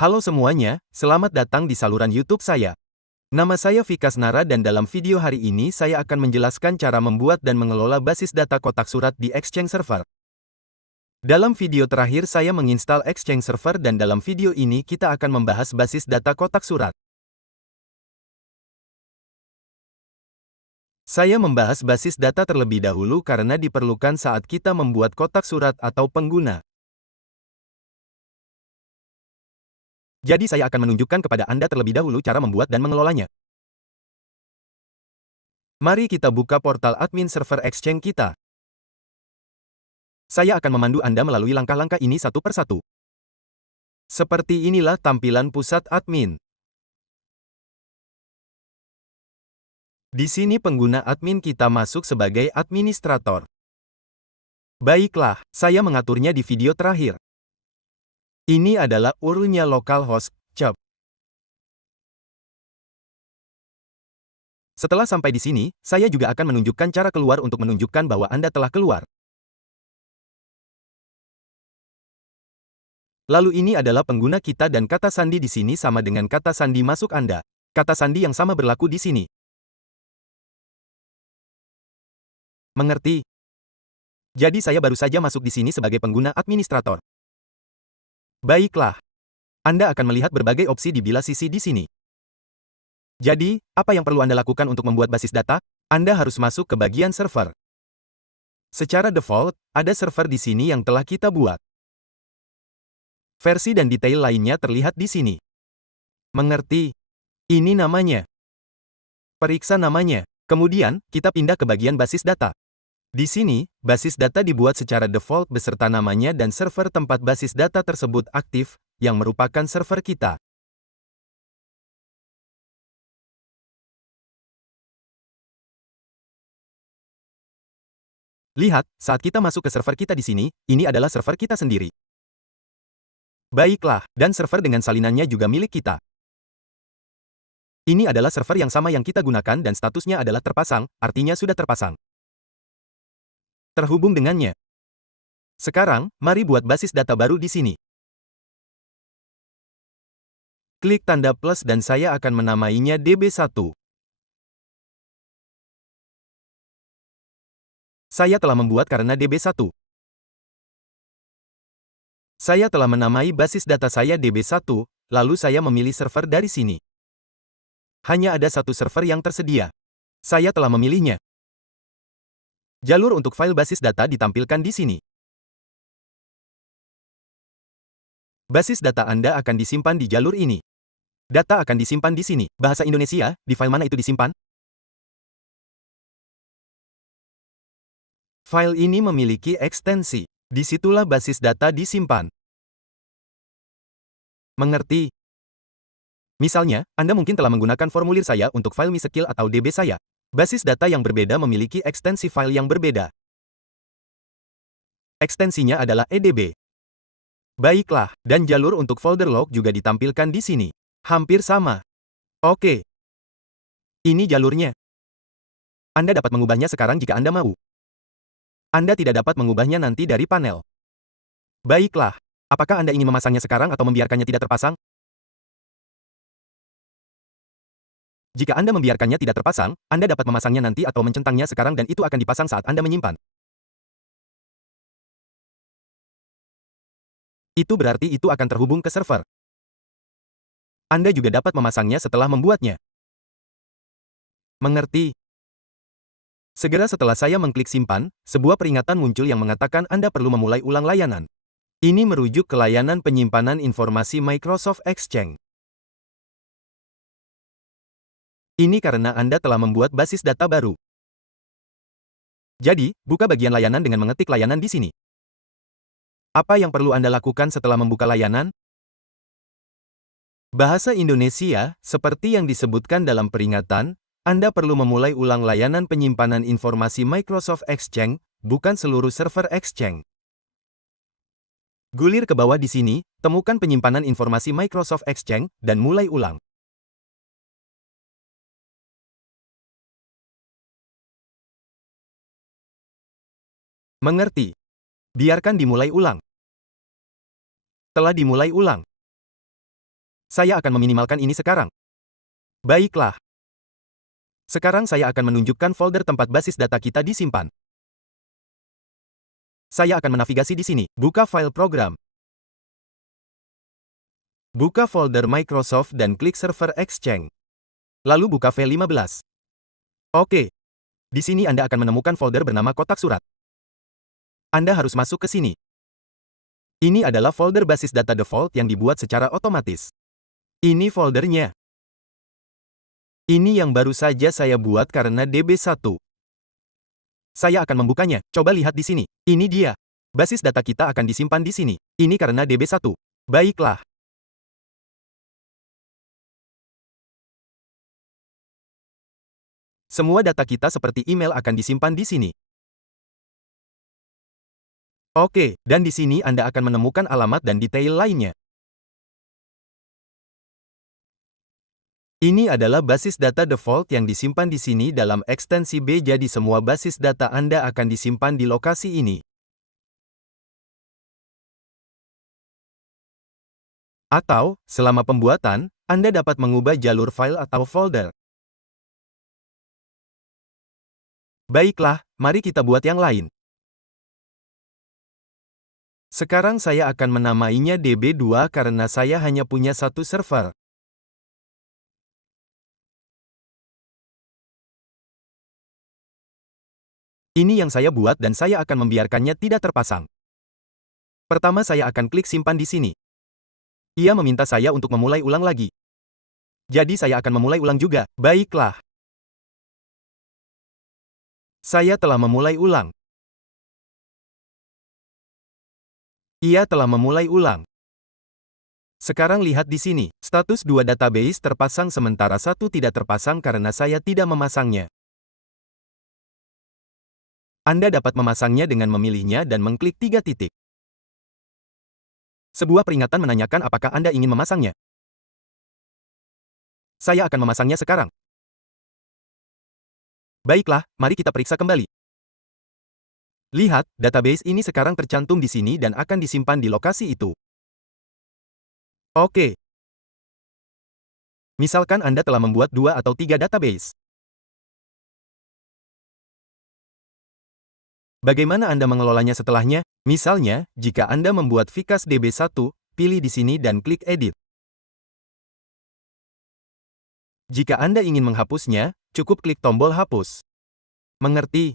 Halo semuanya, selamat datang di saluran YouTube saya. Nama saya Vikas Nara dan dalam video hari ini saya akan menjelaskan cara membuat dan mengelola basis data kotak surat di Exchange Server. Dalam video terakhir saya menginstal Exchange Server dan dalam video ini kita akan membahas basis data kotak surat. Saya membahas basis data terlebih dahulu karena diperlukan saat kita membuat kotak surat atau pengguna. Jadi saya akan menunjukkan kepada Anda terlebih dahulu cara membuat dan mengelolanya. Mari kita buka portal admin server Exchange kita. Saya akan memandu Anda melalui langkah-langkah ini satu persatu. Seperti inilah tampilan pusat admin. Di sini pengguna admin kita masuk sebagai administrator. Baiklah, saya mengaturnya di video terakhir. Ini adalah URL-nya localhost, CHUB. Setelah sampai di sini, saya juga akan menunjukkan cara keluar untuk menunjukkan bahwa Anda telah keluar. Lalu ini adalah pengguna kita dan kata sandi di sini sama dengan kata sandi masuk Anda. Kata sandi yang sama berlaku di sini. Mengerti? Jadi saya baru saja masuk di sini sebagai pengguna administrator. Baiklah. Anda akan melihat berbagai opsi di bilah sisi di sini. Jadi, apa yang perlu Anda lakukan untuk membuat basis data? Anda harus masuk ke bagian server. Secara default, ada server di sini yang telah kita buat. Versi dan detail lainnya terlihat di sini. Mengerti? Ini namanya. Periksa namanya. Kemudian, kita pindah ke bagian basis data. Di sini, basis data dibuat secara default beserta namanya dan server tempat basis data tersebut aktif, yang merupakan server kita. Lihat, saat kita masuk ke server kita di sini, ini adalah server kita sendiri. Baiklah, dan server dengan salinannya juga milik kita. Ini adalah server yang sama yang kita gunakan dan statusnya adalah terpasang, artinya sudah terpasang. Terhubung dengannya. Sekarang, mari buat basis data baru di sini. Klik tanda plus dan saya akan menamainya DB1. Saya telah membuat karena DB1. Saya telah menamai basis data saya DB1, lalu saya memilih server dari sini. Hanya ada satu server yang tersedia. Saya telah memilihnya. Jalur untuk file basis data ditampilkan di sini. Basis data Anda akan disimpan di jalur ini. Data akan disimpan di sini. Bahasa Indonesia, di file mana itu disimpan? File ini memiliki ekstensi. Disitulah basis data disimpan. Mengerti? Misalnya, Anda mungkin telah menggunakan formulir saya untuk file MySQL atau DB saya. Basis data yang berbeda memiliki ekstensi file yang berbeda. Ekstensinya adalah EDB. Baiklah, dan jalur untuk folder log juga ditampilkan di sini. Hampir sama. Oke. Ini jalurnya. Anda dapat mengubahnya sekarang jika Anda mau. Anda tidak dapat mengubahnya nanti dari panel. Baiklah. Apakah Anda ingin memasangnya sekarang atau membiarkannya tidak terpasang? Jika Anda membiarkannya tidak terpasang, Anda dapat memasangnya nanti atau mencentangnya sekarang dan itu akan dipasang saat Anda menyimpan. Itu berarti itu akan terhubung ke server. Anda juga dapat memasangnya setelah membuatnya. Mengerti? Segera setelah saya mengklik simpan, sebuah peringatan muncul yang mengatakan Anda perlu memulai ulang layanan. Ini merujuk ke layanan penyimpanan informasi Microsoft Exchange. Ini karena Anda telah membuat basis data baru. Jadi, buka bagian layanan dengan mengetik layanan di sini. Apa yang perlu Anda lakukan setelah membuka layanan? Bahasa Indonesia, seperti yang disebutkan dalam peringatan, Anda perlu memulai ulang layanan penyimpanan informasi Microsoft Exchange, bukan seluruh server Exchange. Gulir ke bawah di sini, temukan penyimpanan informasi Microsoft Exchange, dan mulai ulang. Mengerti? Biarkan dimulai ulang. Telah dimulai ulang. Saya akan meminimalkan ini sekarang. Baiklah. Sekarang saya akan menunjukkan folder tempat basis data kita disimpan. Saya akan menavigasi di sini. Buka file program. Buka folder Microsoft dan klik Server Exchange. Lalu buka V15. Oke. Di sini Anda akan menemukan folder bernama kotak surat. Anda harus masuk ke sini. Ini adalah folder basis data default yang dibuat secara otomatis. Ini foldernya. Ini yang baru saja saya buat karena DB1. Saya akan membukanya. Coba lihat di sini. Ini dia. Basis data kita akan disimpan di sini. Ini karena DB1. Baiklah. Semua data kita seperti email akan disimpan di sini. Oke, dan di sini Anda akan menemukan alamat dan detail lainnya. Ini adalah basis data default yang disimpan di sini dalam ekstensi B, jadi semua basis data Anda akan disimpan di lokasi ini. Atau, selama pembuatan, Anda dapat mengubah jalur file atau folder. Baiklah, mari kita buat yang lain. Sekarang saya akan menamainya DB2 karena saya hanya punya satu server. Ini yang saya buat dan saya akan membiarkannya tidak terpasang. Pertama saya akan klik simpan di sini. Ia meminta saya untuk memulai ulang lagi. Jadi saya akan memulai ulang juga. Baiklah. Saya telah memulai ulang. Ia telah memulai ulang. Sekarang lihat di sini, status 2 database terpasang sementara 1 tidak terpasang karena saya tidak memasangnya. Anda dapat memasangnya dengan memilihnya dan mengklik 3 titik. Sebuah peringatan menanyakan apakah Anda ingin memasangnya. Saya akan memasangnya sekarang. Baiklah, mari kita periksa kembali. Lihat, database ini sekarang tercantum di sini dan akan disimpan di lokasi itu. Oke. Misalkan Anda telah membuat 2 atau 3 database. Bagaimana Anda mengelolanya setelahnya? Misalnya, jika Anda membuat Vikas DB1, pilih di sini dan klik Edit. Jika Anda ingin menghapusnya, cukup klik tombol Hapus. Mengerti?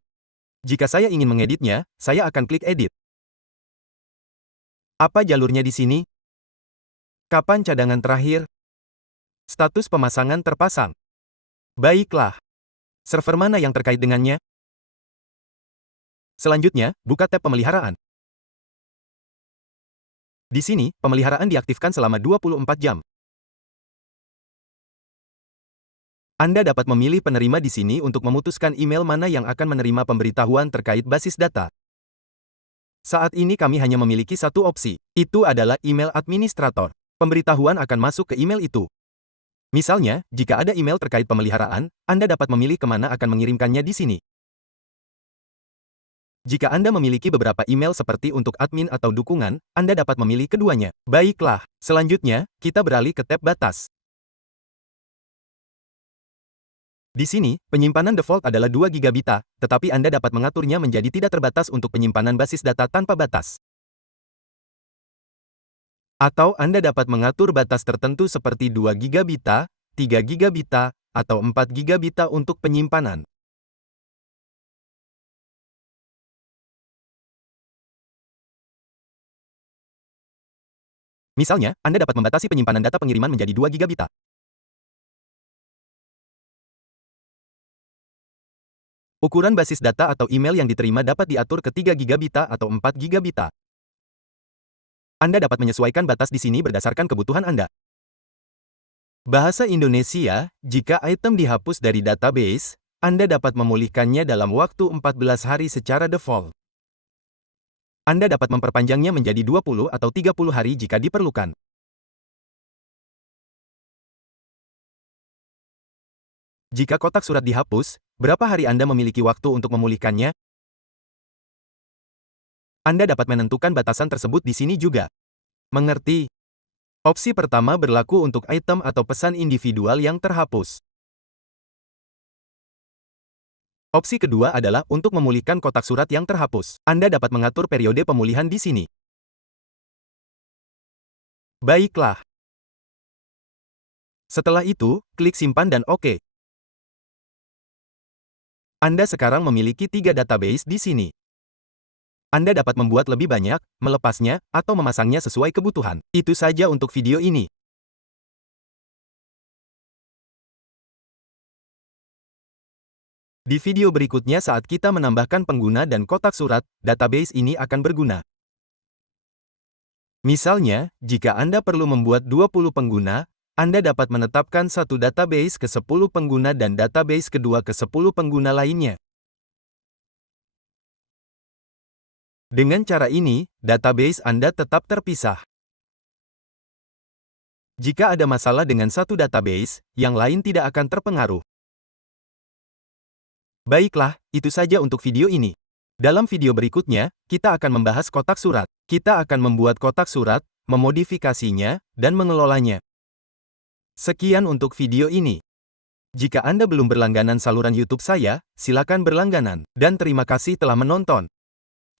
Jika saya ingin mengeditnya, saya akan klik Edit. Apa jalurnya di sini? Kapan cadangan terakhir? Status pemasangan terpasang. Baiklah. Server mana yang terkait dengannya? Selanjutnya, buka tab pemeliharaan. Di sini, pemeliharaan diaktifkan selama 24 jam. Anda dapat memilih penerima di sini untuk memutuskan email mana yang akan menerima pemberitahuan terkait basis data. Saat ini kami hanya memiliki satu opsi, itu adalah email administrator. Pemberitahuan akan masuk ke email itu. Misalnya, jika ada email terkait pemeliharaan, Anda dapat memilih kemana akan mengirimkannya di sini. Jika Anda memiliki beberapa email seperti untuk admin atau dukungan, Anda dapat memilih keduanya. Baiklah, selanjutnya, kita beralih ke tab batas. Di sini, penyimpanan default adalah 2 GB, tetapi Anda dapat mengaturnya menjadi tidak terbatas untuk penyimpanan basis data tanpa batas. Atau Anda dapat mengatur batas tertentu seperti 2 GB, 3 GB, atau 4 GB untuk penyimpanan. Misalnya, Anda dapat membatasi penyimpanan data pengiriman menjadi 2 GB. Ukuran basis data atau email yang diterima dapat diatur ke 3 GB atau 4 GB. Anda dapat menyesuaikan batas di sini berdasarkan kebutuhan Anda. Bahasa Indonesia, jika item dihapus dari database, Anda dapat memulihkannya dalam waktu 14 hari secara default. Anda dapat memperpanjangnya menjadi 20 atau 30 hari jika diperlukan. Jika kotak surat dihapus, berapa hari Anda memiliki waktu untuk memulihkannya? Anda dapat menentukan batasan tersebut di sini juga. Mengerti? Opsi pertama berlaku untuk item atau pesan individual yang terhapus. Opsi kedua adalah untuk memulihkan kotak surat yang terhapus. Anda dapat mengatur periode pemulihan di sini. Baiklah. Setelah itu, klik simpan dan OK. Anda sekarang memiliki 3 database di sini. Anda dapat membuat lebih banyak, melepasnya, atau memasangnya sesuai kebutuhan. Itu saja untuk video ini. Di video berikutnya saat kita menambahkan pengguna dan kotak surat, database ini akan berguna. Misalnya, jika Anda perlu membuat 20 pengguna, Anda dapat menetapkan satu database ke 10 pengguna dan database kedua ke 10 pengguna lainnya. Dengan cara ini, database Anda tetap terpisah. Jika ada masalah dengan satu database, yang lain tidak akan terpengaruh. Baiklah, itu saja untuk video ini. Dalam video berikutnya, kita akan membahas kotak surat. Kita akan membuat kotak surat, memodifikasinya, dan mengelolanya. Sekian untuk video ini. Jika Anda belum berlangganan saluran YouTube saya, silakan berlangganan. Dan terima kasih telah menonton.